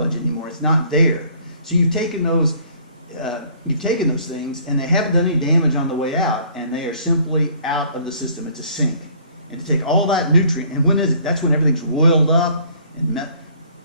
budget anymore. It's not there. So you've taken those things, and they haven't done any damage on the way out, and they are simply out of the system. It's a sink. And to take all that nutrient, and when is it? That's when everything's roiled up, and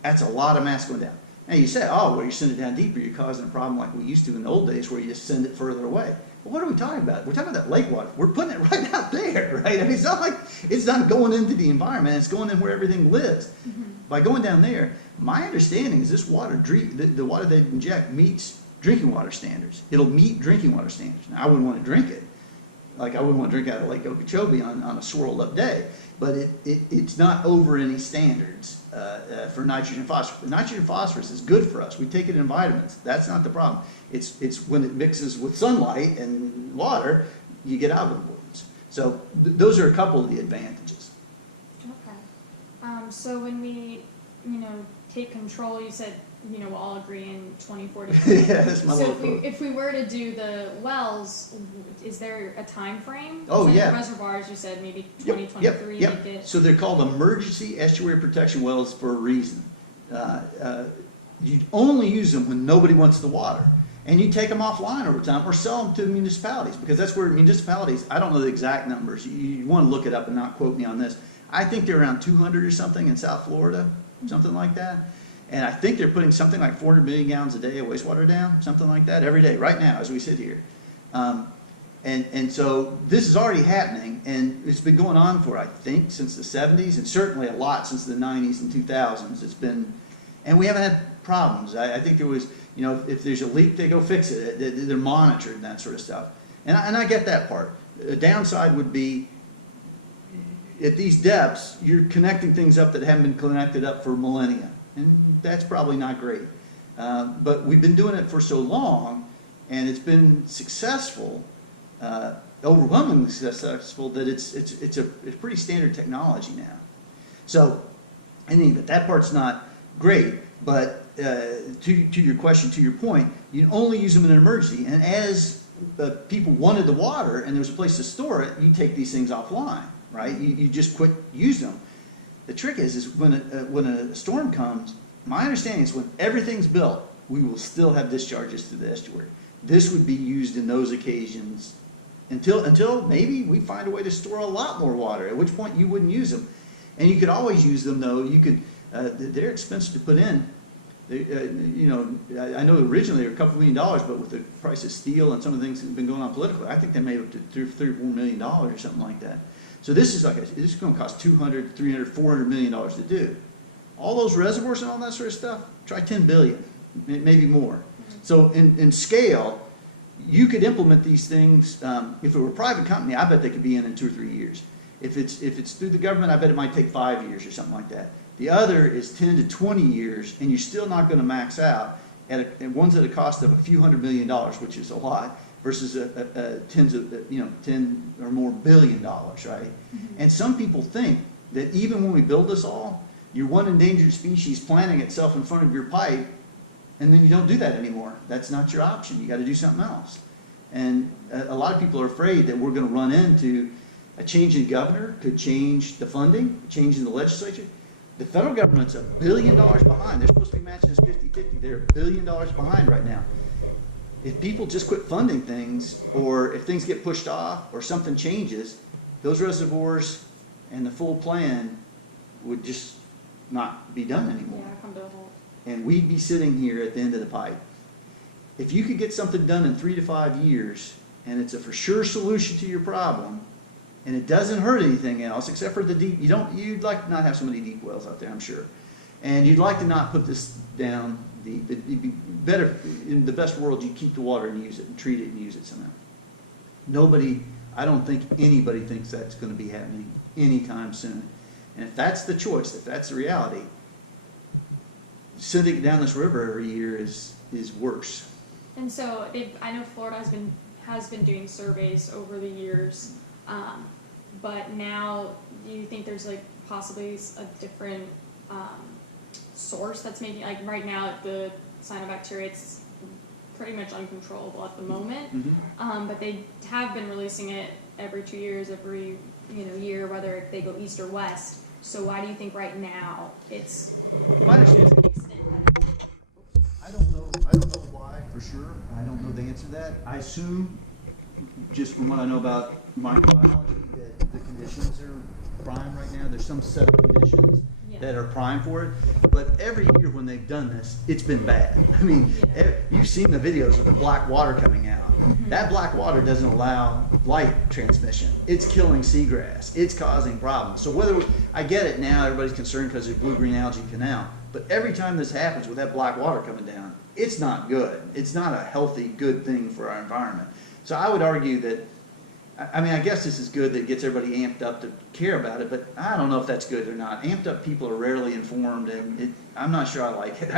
that's a lot of mass going down. Now you say, oh, well, you send it down deeper, you're causing a problem like we used to in the old days where you just send it further away. But what are we talking about? We're talking about that lake water. We're putting it right out there, right? I mean, it's not like it's not going into the environment. It's going in where everything lives. Mm-hmm. By going down there, my understanding is this water, the water they inject meets drinking water standards. It'll meet drinking water standards. Now, I wouldn't want to drink it. Like I wouldn't want to drink out of Lake Okeechobee on a swirled up day. But it's not over any standards for nitrogen and phosphorus. The nitrogen and phosphorus is good for us. We take it in vitamins. That's not the problem. It's when it mixes with sunlight and water, you get algal blooms. So those are a couple of the advantages. Okay. So when we, take control, you said, we'll all agree in 2040. Yeah, that's my so little if we were to do the wells, is there a time frame? Oh, yeah. The reservoirs, you said maybe 2023. Yep. Make it... So they're called emergency estuary protection wells for a reason. You only use them when nobody wants the water. And you take them offline over time or sell them to municipalities, because that's where municipalities, I don't know the exact numbers. You want to look it up and not quote me on this. I think they're around 200 or something in South Florida, something like that. And I think they're putting something like 400 million gallons a day of wastewater down, something like that, every day, right now, as we sit here. And so this is already happening, and it's been going on for, I think, since the 70s, and certainly a lot since the 90s and 2000s. It's been, and we haven't had problems. I think there was, if there's a leak, they go fix it. They're monitored and that sort of stuff. And I get that part. The downside would be, at these depths, you're connecting things up that haven't been connected up for millennia. And that's probably not great. But we've been doing it for so long, and it's been successful, overwhelmingly successful, that it's pretty standard technology now. So, anyway, that part's not great, but to your question, to your point, you only use them in an emergency. And as people wanted the water and there was a place to store it, you take these things offline, right? You just quit using them. The trick is when a storm comes, my understanding is when everything's built, we will still have discharges to the estuary. This would be used in those occasions until maybe we find a way to store a lot more water, at which point you wouldn't use them. And you could always use them, though. You could, they're expensive to put in. I know originally they were a couple $1 million, but with the price of steel and some of the things that have been going on politically, I think they made up to $3 or $4 million or something like that. So this is this is going to cost $200, $300, $400 million to do. All those reservoirs and all that sort of stuff, try 10 billion, maybe more. So in scale, you could implement these things. If it were a private company, I bet they could be in 2 or 3 years. If it's through the government, I bet it might take 5 years or something like that. The other is 10 to 20 years, and you're still not going to max out. And one's at a cost of a few $100 million, which is a lot, versus tens of 10 or more billion dollars, right? Mm-hmm. And some people think that even when we build this all, you're one endangered species planting itself in front of your pipe, and then you don't do that anymore. That's not your option. You got to do something else. And a lot of people are afraid that we're going to run into a change in governor, could change the funding, change in the legislature. The federal government's $1 billion behind. They're supposed to be matching us 50-50. They're $1 billion behind right now. If people just quit funding things, or if things get pushed off, or something changes, those reservoirs and the full plan would just not be done anymore. Yeah, come to a halt. And we'd be sitting here at the end of the pipe. If you could get something done in 3 to 5 years, and it's a for sure solution to your problem, and it doesn't hurt anything else except for the deep. You'd like to not have so many deep wells out there, I'm sure, and you'd like to not put this down deep. It'd be better, in the best world, you keep the water and use it and treat it and use it somehow. I don't think anybody thinks that's going to be happening anytime soon. And if that's the choice, if that's the reality, sending it down this river every year is worse. And so I know Florida has been doing surveys over the years, but now do you think there's possibly a different source that's maybe right now the cyanobacteria, it's pretty much uncontrollable at the moment, but they have been releasing it every 2 years, every year, whether they go east or west. So why do you think right now it's My understanding to the extent that answer that. I assume, just from what I know about microbiology, that the conditions are prime right now. There's some set of conditions Yeah. that are prime for it. But every year when they've done this, it's been bad. I mean, Yeah. you've seen the videos of the black water coming out. That black water doesn't allow light transmission. It's killing seagrass. It's causing problems. So I get it now, everybody's concerned because of blue-green algae canal. But every time this happens with that black water coming down, it's not good. It's not a healthy, good thing for our environment. So I would argue that, I mean, I guess this is good that it gets everybody amped up to care about it, but I don't know if that's good or not. Amped up people are rarely informed, and I'm not sure I like it.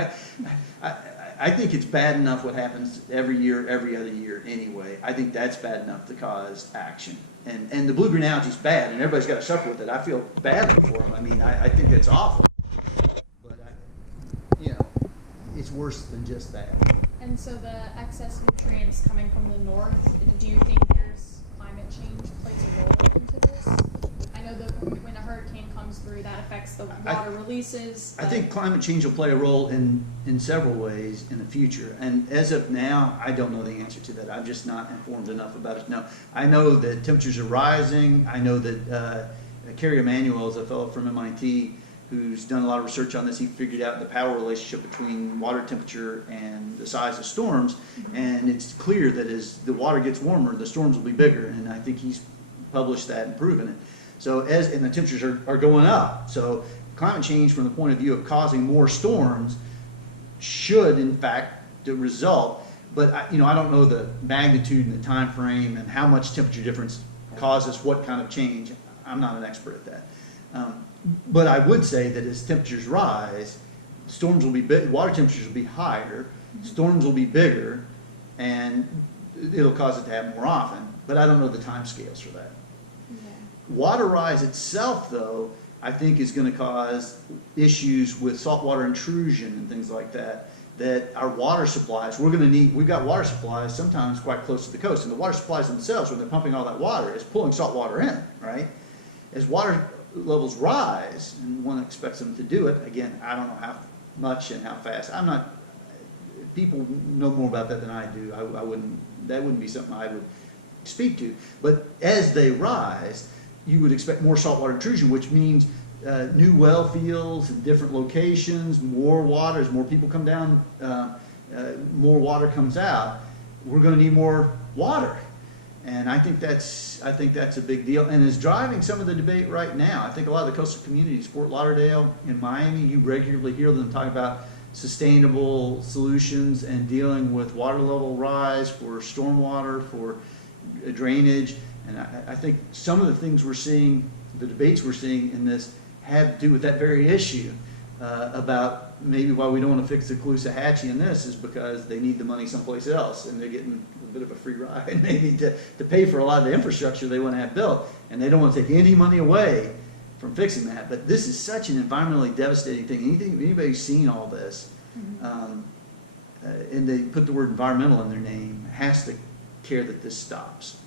I think it's bad enough what happens every year, every other year anyway. I think that's bad enough to cause action. And the blue-green algae is bad, and everybody's got to suffer with it. I feel badly for them. I mean, I think that's awful. But, it's worse than just that. And so the excess nutrients coming from the north, do you think there's climate change plays a role into this? I know that when a hurricane comes through, that affects the water releases. I think climate change will play a role in several ways in the future. And as of now, I don't know the answer to that. I'm just not informed enough about it. No, I know that temperatures are rising. I know that Kerry Emanuel is a fellow from MIT who's done a lot of research on this. He figured out the power relationship between water temperature and the size of storms. And it's clear that as the water gets warmer, the storms will be bigger. And I think he's published that and proven it. So and the temperatures are going up. So climate change from the point of view of causing more storms should in fact result, but I don't know the magnitude and the time frame and how much temperature difference causes what kind of change. I'm not an expert at that. But I would say that as temperatures rise, storms will be water temperatures will be higher, storms will be bigger, and it'll cause it to happen more often. But I don't know the time scales for that. Water rise itself, though, I think is going to cause issues with saltwater intrusion and things like that, that our water supplies, we've got water supplies sometimes quite close to the coast, and the water supplies themselves, when they're pumping all that water, is pulling salt water in, right? As water levels rise, and one expects them to do it, again, I don't know how much and how fast. People know more about that than I do. That wouldn't be something I would speak to. But as they rise, you would expect more saltwater intrusion, which means new well fields in different locations, more water. As more people come down, more water comes out. We're going to need more water, and I think that's a big deal, and is driving some of the debate right now. I think a lot of the coastal communities, Fort Lauderdale and Miami, you regularly hear them talk about sustainable solutions and dealing with water level rise for stormwater, for drainage. And I think some of the things we're seeing, the debates we're seeing in this, have to do with that very issue about maybe why we don't want to fix the Caloosahatchee in this is because they need the money someplace else, and they're getting a bit of a free ride maybe to pay for a lot of the infrastructure they want to have built, and they don't want to take any money away from fixing that. But this is such an environmentally devastating thing. Anybody who's seen all this, and they put the word environmental in their name, has to care that this stops.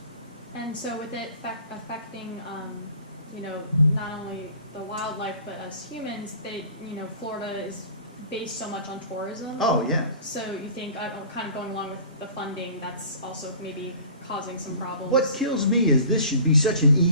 And so with it affecting, not only the wildlife, but us humans, Florida is based so much on tourism. Oh, yeah. So you think, kind of going along with the funding, that's also maybe causing some problems. What kills me is this should be such an easy